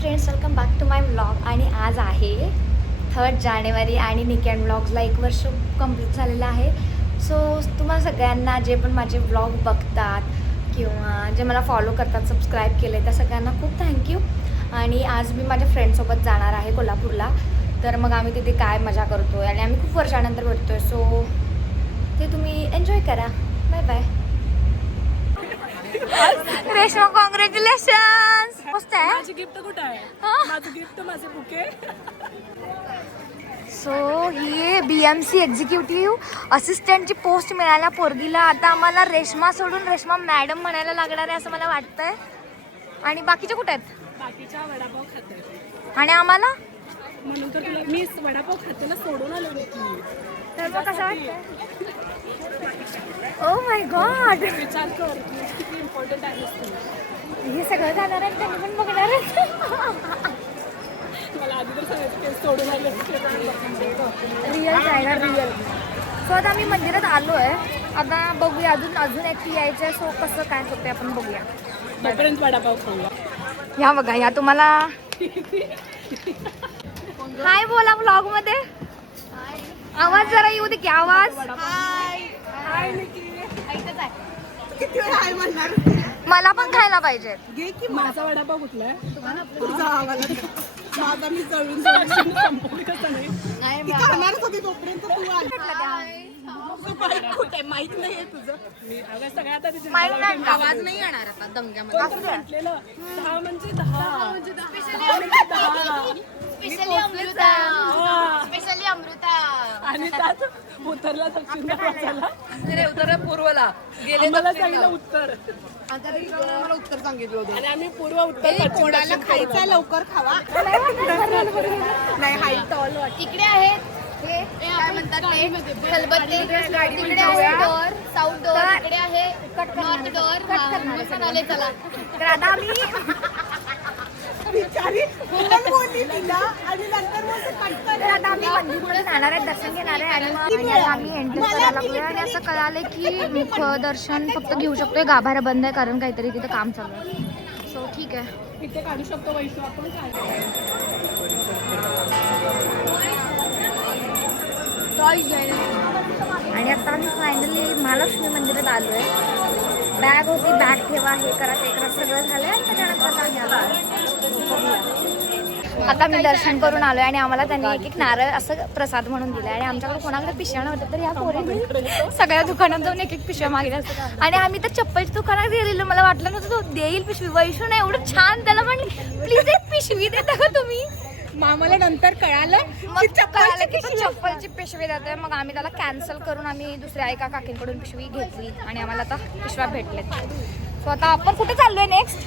Friends, welcome back to my vlog. आणि आज आहे 3 जानेवारी आणि निकी अँड व्लॉग्सला 1 वर्ष कंप्लीट झालेलं आहे. सो तुम्हाला सगळ्यांना जे पण माझे व्लॉग बघतात किंवा जे मला फॉलो करतात, सबस्क्राईब केले, त्या सगळ्यांना खूप थँक्यू. आणि आज मी माझ्या फ्रेंडसोबत जाणार आहे कोल्हापूरला. तर मग आम्ही तिथे काय मजा करतो आहे आणि आम्ही खूप वर्षानंतर भेटतो आहे. सो ते तुम्ही एन्जॉय करा. Bye bye. रेशमा, कॉंग्रॅच्युलेशन्स. मस्त आहे. माझी गिफ्ट कुठे आहे? माझं गिफ्ट, माझे बुके. सो ही BMC एक्झिक्युटिव्ह असिस्टंटची पोस्ट मिळाल्या पोरगीला. आता आम्हाला रेशमा सोडून रेशमा मॅडम म्हणायला लागणार आहे असं मला वाटतंय. आणि बाकीचे कुठे आहेत? बाकीच्या वडापाव खाते आणि आम्हाला म्हणून तर तुला मी वडापाव खाते ना सोडून आलो होती. तर मग कसं वाटतं? ओ माय गॉड, विचार कर किती इम्पॉर्टंट आहे तू. हे सगळं जाणार आहे, त्यांनी पण बघणार आहे. मला आधी तर सांगायचं सोडून आले. रिअल जायला रिअल. सो आता आम्ही मंदिरात आलो आहे. आता बघूया, अजून एकटी यायचं आहे. सो कसं काय होतं आपण बघूया. तोपर्यंत वडापाव खाऊया. या बघा, या तुम्हाला हाय बोला व्लॉग मध्ये. आवाज जरा येऊ दे की आवाज. हाय निकी. किती वेळा आहे म्हणणार? मला पण खायला पाहिजे. घे की माझा वडापाव कुठला तुझा आवाज. माझा मी जळून संपवली कसं नाही. ती खाणारच होती तोपर्यंत तू आली. कुठे माहित नाहीये तुझं. मी अगं सगळ्यात आधी माहित नाही का? आवाज नाही येणार आता दंग्यामध्ये. कोण तर म्हटलेलं 10 म्हणजे 10. 10. स्पेशली अमृता. आणि त्यात उत्तरला दक्षिण वाचायला उत्तर पूर्वला गेले. मला सांगितलं उत्तर आता मला उत्तर सांगितलं होतं. आणि आम्ही पूर्व उत्तर पश्चिम, कोणाला दक्षिण, खायचंय लवकर खावा. नाही हाईट टॉल वाटत. इकडे आहेत हे काय म्हणतात ते खलबत्ते. तिकडे आहे डोर, साऊथ डोर. इकडे आहे नॉर्थ डोर. आले चला. तर आता आम्ही बिचारी कोण बोलली तिला आणि नंतर मग ते पटकन. तर आता आम्ही मंदिरमध्ये जाणार आहे, दर्शन घेणार आहे. आणि मग आता आम्ही एंटर करायला लागलोय. आणि असं कळालं की मुखदर्शन फक्त घेऊ शकतोय, गाभारा बंद आहे कारण काहीतरी तिथं काम चालू आहे. सो ठीक आहे. इथे काढू शकतो वैशू आपण काय. आणि आता आम्ही फायनली महालक्ष्मी मंदिरात आलो आहे. बॅग होती, बॅग ठेवा, हे करा ते करा, सगळं झालं आहे. त्याच्यानंतर आता आम्ही आलो. आता मी दर्शन करून आलोय आणि आम्हाला त्यांनी एक नारळ असं प्रसाद म्हणून दिला. आणि आमच्याकडे कोणाकडे पिशव्या नव्हत्या, तर या पोरीने सगळ्या दुकानात जाऊन एक पिशव्या मागितल्या. आणि आम्ही तर चप्पलच्या दुकानात गेलेलो, मला वाटलं नव्हतं तो देईल पिशवी. वैशू नाही एवढं छान त्याला म्हणली, प्लीज एक पिशवी देता का तुम्ही. मामाला नंतर कळालं मग कळालं की तो चप्पलची पिशवी देतोय. मग आम्ही त्याला कॅन्सल करून आम्ही दुसऱ्या एका काकींकडून पिशवी घेतली आणि आम्हाला आता पिशव्या भेटल्यात. सो आता आपण कुठे चाललोय नेक्स्ट?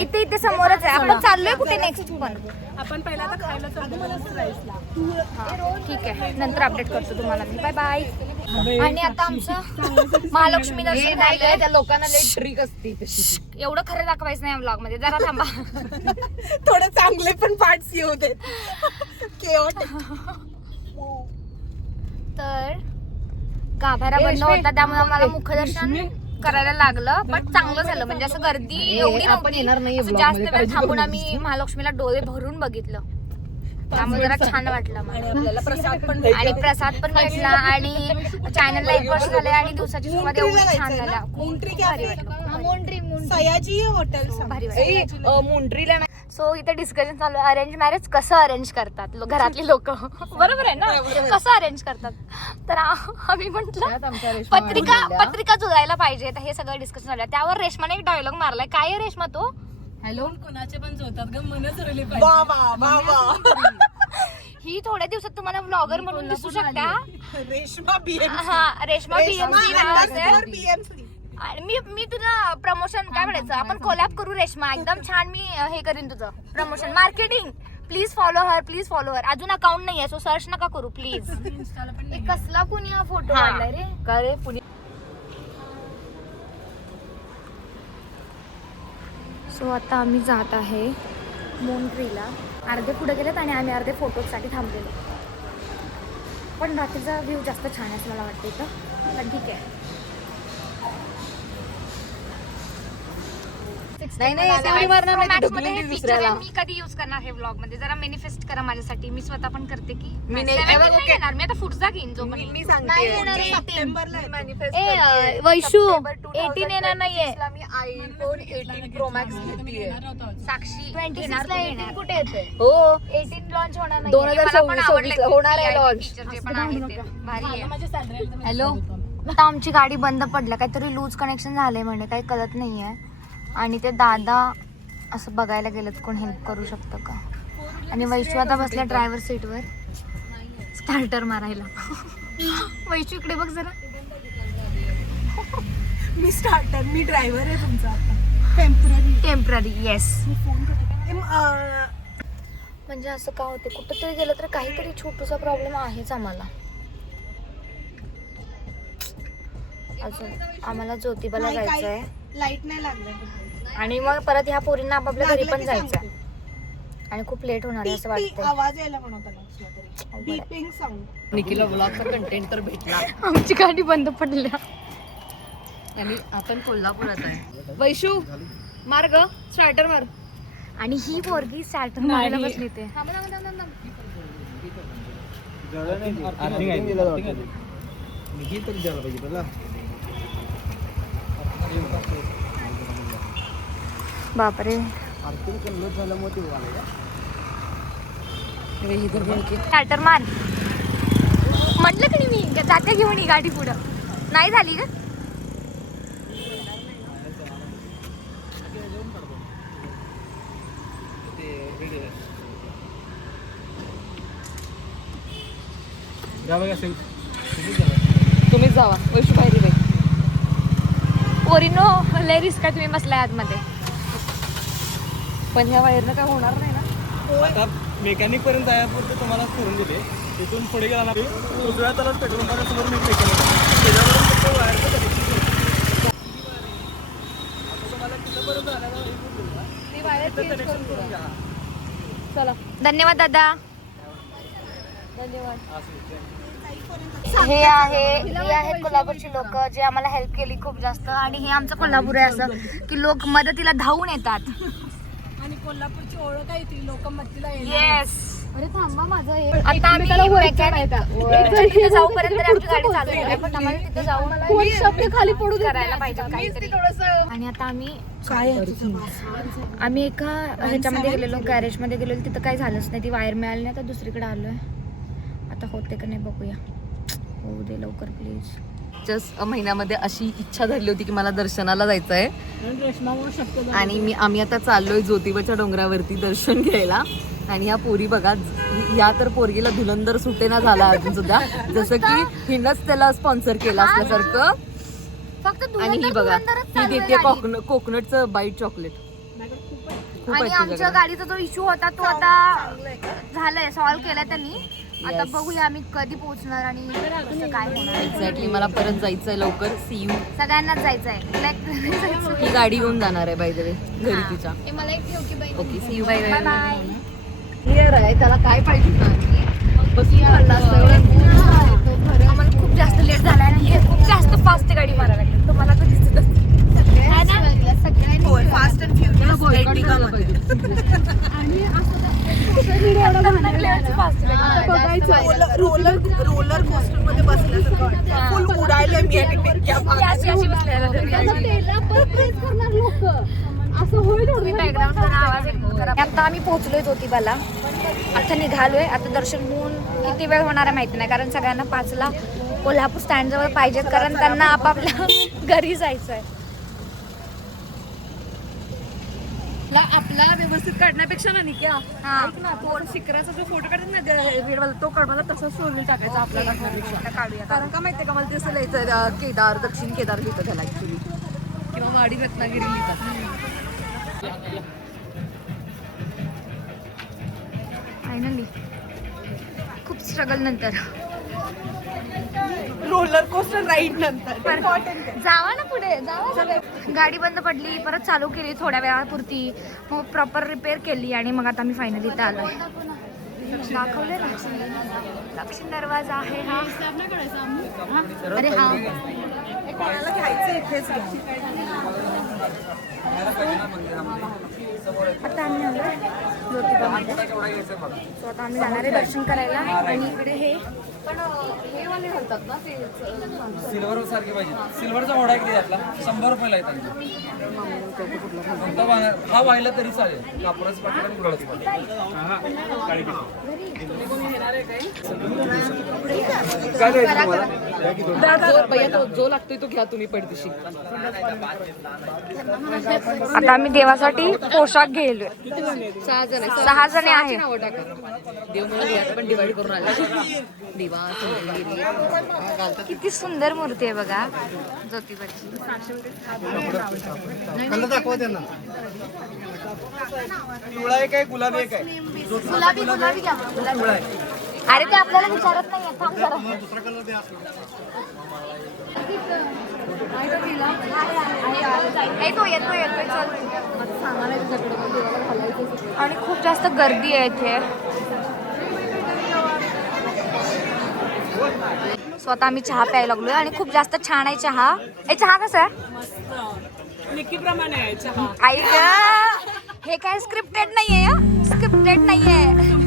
इथे इथे समोरच आहे. आपण चाललोय कुठे नेक्स्ट? पण आपण पहिला आता खायला चालतो मला राईसला. ठीक आहे, नंतर अपडेट करतो तुम्हाला मी. Bye bye. आणि आता आमचं महालक्ष्मी दर्शन झालंय. त्या लोकांना लई ट्रिक असते. एवढं खरं दाखवायचं नाही व्लॉग मध्ये, जरा थांबा. थोडं चांगले पण पार्ट्स येऊ देत. तर गाभारा बंद होता त्यामुळे आम्हाला मुखदर्शन करायला लागलं. पण चांगलं झालं, म्हणजे असं गर्दी एवढी नव्हती. असं जास्त वेळ थांबून आम्ही महालक्ष्मीला डोळे भरून बघितलं, त्यामुळे जरा छान वाटलं मला. प्रसाद पण आणि प्रसाद पण भेटला. आणि चॅनलला 1 वर्ष झाले आणि दिवसाची सुरुवात एवढी छान झाल्या. मुंट्री भारी वाटलं. सयाजी हॉटेल भारी वाटलं. मुंट्रीला. सो इथे डिस्कशन चालू आहे, अरेंज मॅरेज कसं अरेंज करतात घरातली लोक. बरोबर आहे ना, कसं अरेंज करतात. तर आम्ही म्हटलं पत्रिका जुळायला पाहिजे. तर हे सगळं डिस्कशन झालं. त्यावर रेशमाने एक डायलॉग मारलाय. काय आहे रेशमा तो? हॅलो, कोणाचे पण जोतात ग, मनच रली ही थोड्या दिवसात तुम्हाला व्लॉगर म्हणून दिसू शकता. रेशमा BMC. हा, रेशमा BMC नाव असेल. BMC. आणि मी तुझं प्रमोशन काय म्हणायचं, आपण कोलॅब करू रेशमा. एकदम छान मी हे करीन तुझं promotion, marketing. Please follow her. अजून अकाउंट नाही आहे, सो सर्च नका करू प्लीज. कसला कुणी हा फोटो काढलाय रे? का रे पुणे. सो आता आम्ही जात आहे मोंट्रीला. अर्धे पुढे गेलेत आणि आम्ही अर्धे फोटोसाठी थांबलेलो. पण रात्रीचा व्ह्यू जास्त छान आहे असं मला वाटतं इथं. पण ठीक आहे. मिस्टेक नाही, एवढी मारणार नाही, ढकलून दे दुसऱ्याला. मी कधी युज करणार हे व्लॉग मध्ये जरा मॅनिफेस्ट करा माझ्यासाठी. मी स्वतः पण करते की मी नाही- 17 बघ, नाही ओके. घेणार. मी आता पुढचा घेईन जो पण मी येईल. सांगते सप्टेंबरला आहे. manifest वैशू करते. 18 येणार नाहीये. 2026 ला मी आयफोन 18 प्रो मॅक्स घेतलीये. साक्षी 26 ला 18 कुठे येते? हो 18 लॉन्च होणार नाही. 2026 होणार आहे launch. जे पण आहे ते भारी आहे. हॅलो, आता आमची गाडी बंद पडल्या, काहीतरी लूज कनेक्शन झालंय म्हणे, काही कळत नाहीये. आणि ते दादा असं बघायला गेलेत, कोण हेल्प करू शकतं का. आणि वैशू आता बसल्या ड्रायव्हर सीटवर स्टार्टर मारायला. वैशू इकडे बघ जरा. मी स्टार्टर, मी ड्रायव्हर आहे तुमचा टेम्पररी. Temporary yes. फोन म्हणजे असं का होते, कुठंतरी गेलं तर काहीतरी छोटूसा प्रॉब्लेम आहेच आम्हाला. अजून आम्हाला ज्योतिबाला जायचं आहे लाईट नाही लागलं आणि मग परत ह्या पोरींना आपापल्या घरी पण जायचं आहे आणि खूप लेट होणार आहे असं वाटतंय. आवाज यायला म्हणत बीपिंग साऊंड. निखिलला ब्लॉगचा कंटेंट तर भेटला आमची गाडी बंद पडल्या आणि आपण कोल्हापुरात आहे. वैशू मार्ग स्टार्टर मार. आणि ही पोरगी स्टार्टर मारायला बसली ते. बापरे, स्टार्टर मार म्हटलं की नाही मी, जाते घेऊन ही गाडी पुढं. नाही झाली का? तुम्हीच जावा वैशू पाहिजे बाई. पोरीनो लय रिस्क आहे, तुम्ही बसलाय आतमध्ये. पण ह्या वायरनं काय होणार नाही ना. आता मेकॅनिक पर्यंत जायपुरते तुम्हाला करून दिले. तिथून पुढे गेला ना उजव्या त्याला पेट्रोल पंपासमोर मी मेकॅनिक त्याच्यावरून फक्त वायरचं कनेक्शन आता तुम्हाला कितीपर्यंत आणायला ती वायर चेंज करून द्या. चला धन्यवाद दादा. धन्यवाद. हे आहेत कोल्हापूरची लोक जे आम्हाला हेल्प केली खूप जास्त. आणि हे आमचं कोल्हापूर आहे असं की लोक मदतीला धावून येतात. आणि कोल्हापूरची ओळख आहे ती, लोक मदतीला येस. अरे थांबा माझं हे आता आम्ही तिथे जाऊपर्यंत आमची गाडी चालू आहे, पण आम्हाला तिथे जाऊन शब्द खाली पडू करायला पाहिजे काहीतरी. आणि आता आम्ही एका ह्याच्यामध्ये गेलेलो, गॅरेजमध्ये गेलेलो, तिथं काही झालंच नाही. ती वायर मिळाली नाही, तर दुसरीकडे आलोय. आता होते का नाही बघूया. होऊ दे लवकर प्लीज. जस्ट महिन्यामध्ये अशी इच्छा धरली होती की मला दर्शनाला जायचं आहे आणि आम्ही आता चाललोय ज्योतिबाच्या डोंगरावरती दर्शन घ्यायला. आणि ह्या पोरी बघा, ह्या तर पोरगीला धुलंदर सुटेना झाला अजून सुद्धा, जसं की हिनच त्याला स्पॉन्सर केलं असल्यासारखं. फक्त आणि ही बघा, ही देते कोकोनटचं बाईट चॉकलेट. खूप आणि आहे आमच्या तुझ्याकडे. गाडीचा जो इश्यू होता तो आता झालाय, सॉल्व्ह केलाय त्यांनी. आता बघूया आम्ही कधी पोहोचणार आणि कसं काय होणार. एक्झॅक्टली मला परत जायचंय लवकर. See you. सगळ्यांनाच जायचंय. ही गाडी घेऊन जाणार आहे बाय द वे घरी तिच्या. मला एक ठेव की बाई. Okay see you bye bye bye. Clear आहे, त्याला काय पाहिजे ना बसून खाल्ला असतं एवढं. आम्हाला खूप जास्त लेट झाला आणि हे खूप जास्त फास्ट गाडी मारायला लागली. तुम्हाला तर दिसत असते. Fast and furious roller coaster मध्ये बसल्यासारखं वाटतं. फुल उडायला मी आणि टिक्क्या आता आम्ही पोहोचलोय ज्योतिबाला. आता निघालोय. आता दर्शन होऊन किती वेळ होणार आहे माहिती नाही, कारण सगळ्यांना 5ला कोल्हापूर स्टँड जवळ पाहिजेत, कारण त्यांना आपापल्या घरी जायचं आहे. आपला व्यवस्थित काढण्यापेक्षा ना निक्या हा. ऐक ना, तो शिखराचा जो फोटो काढतात ना तो काढायला तसंच स्टोरी टाकायचा आपल्या काढण्यापेक्षा. काढूया. कारण का माहितीये का, मला ते असं लिहायचं केदार, दक्षिण केदार लिहितं त्याला ऍक्च्युली, किंवा वाडी रत्नागिरी लिहितात. फायनली खूप स्ट्रगल नंतर रोलर कोस्टर राईड नंतर जावा ना पुढे, जावा सगळे. गाडी बंद पडली, परत चालू केली थोड्या वेळापुरती, मग प्रॉपर रिपेअर केली आणि मग आता मी फायनली इथं आलोय. दाखवले ना दक्षिण दरवाजा आहे हा. अरे हा कोणाला घ्यायचं इथेच घ्या. आता आम्ही आलो ज्योतिबामध्ये. सो आता आम्ही जाणार आहे दर्शन करायला. आणि इकडे हे पण हे वाले घालतात ना ते सिल्वर सारखे पाहिजे. सिल्वरचा घोडा एक दे आपला 100 रुपयाला आहे त्यांचा. हा व्हायला तरी चालेल. कापडाचं पाकिट आणि गुलाबाचं पाकिट. काय द्यायचं तुम्हाला? जो लागतोय तो घ्या तुम्ही पडदिशी. आता आम्ही देवासाठी पोशाख घेलोय. 6 जण 6 जणे आहे. नावं टाका. देव म्हणून घ्या पण डिवाइड करून आले. दिवा सोनेरी घालतात. किती सुंदर मूर्ती आहे बघा ज्योतिबाची. पिवळा एक आहे, गुलाबी एक आहे. गुलाबी गुलाबी घ्या. पिवळा आहे. अरे ते आपल्याला विचारत नाही. थांब जरा. येतो येतो येतोय चल. आणि खूप जास्त गर्दी आहे इथे. स्वतः आम्ही चहा प्यायला लागलोय आणि खूप जास्त छान आहे चहा. चहा कसा आहे? निक्कीप्रमाणे आहे चहा. आई ग, हे काय स्क्रिप्टेड नाहीये. स्क्रिप्टेड नाहीये.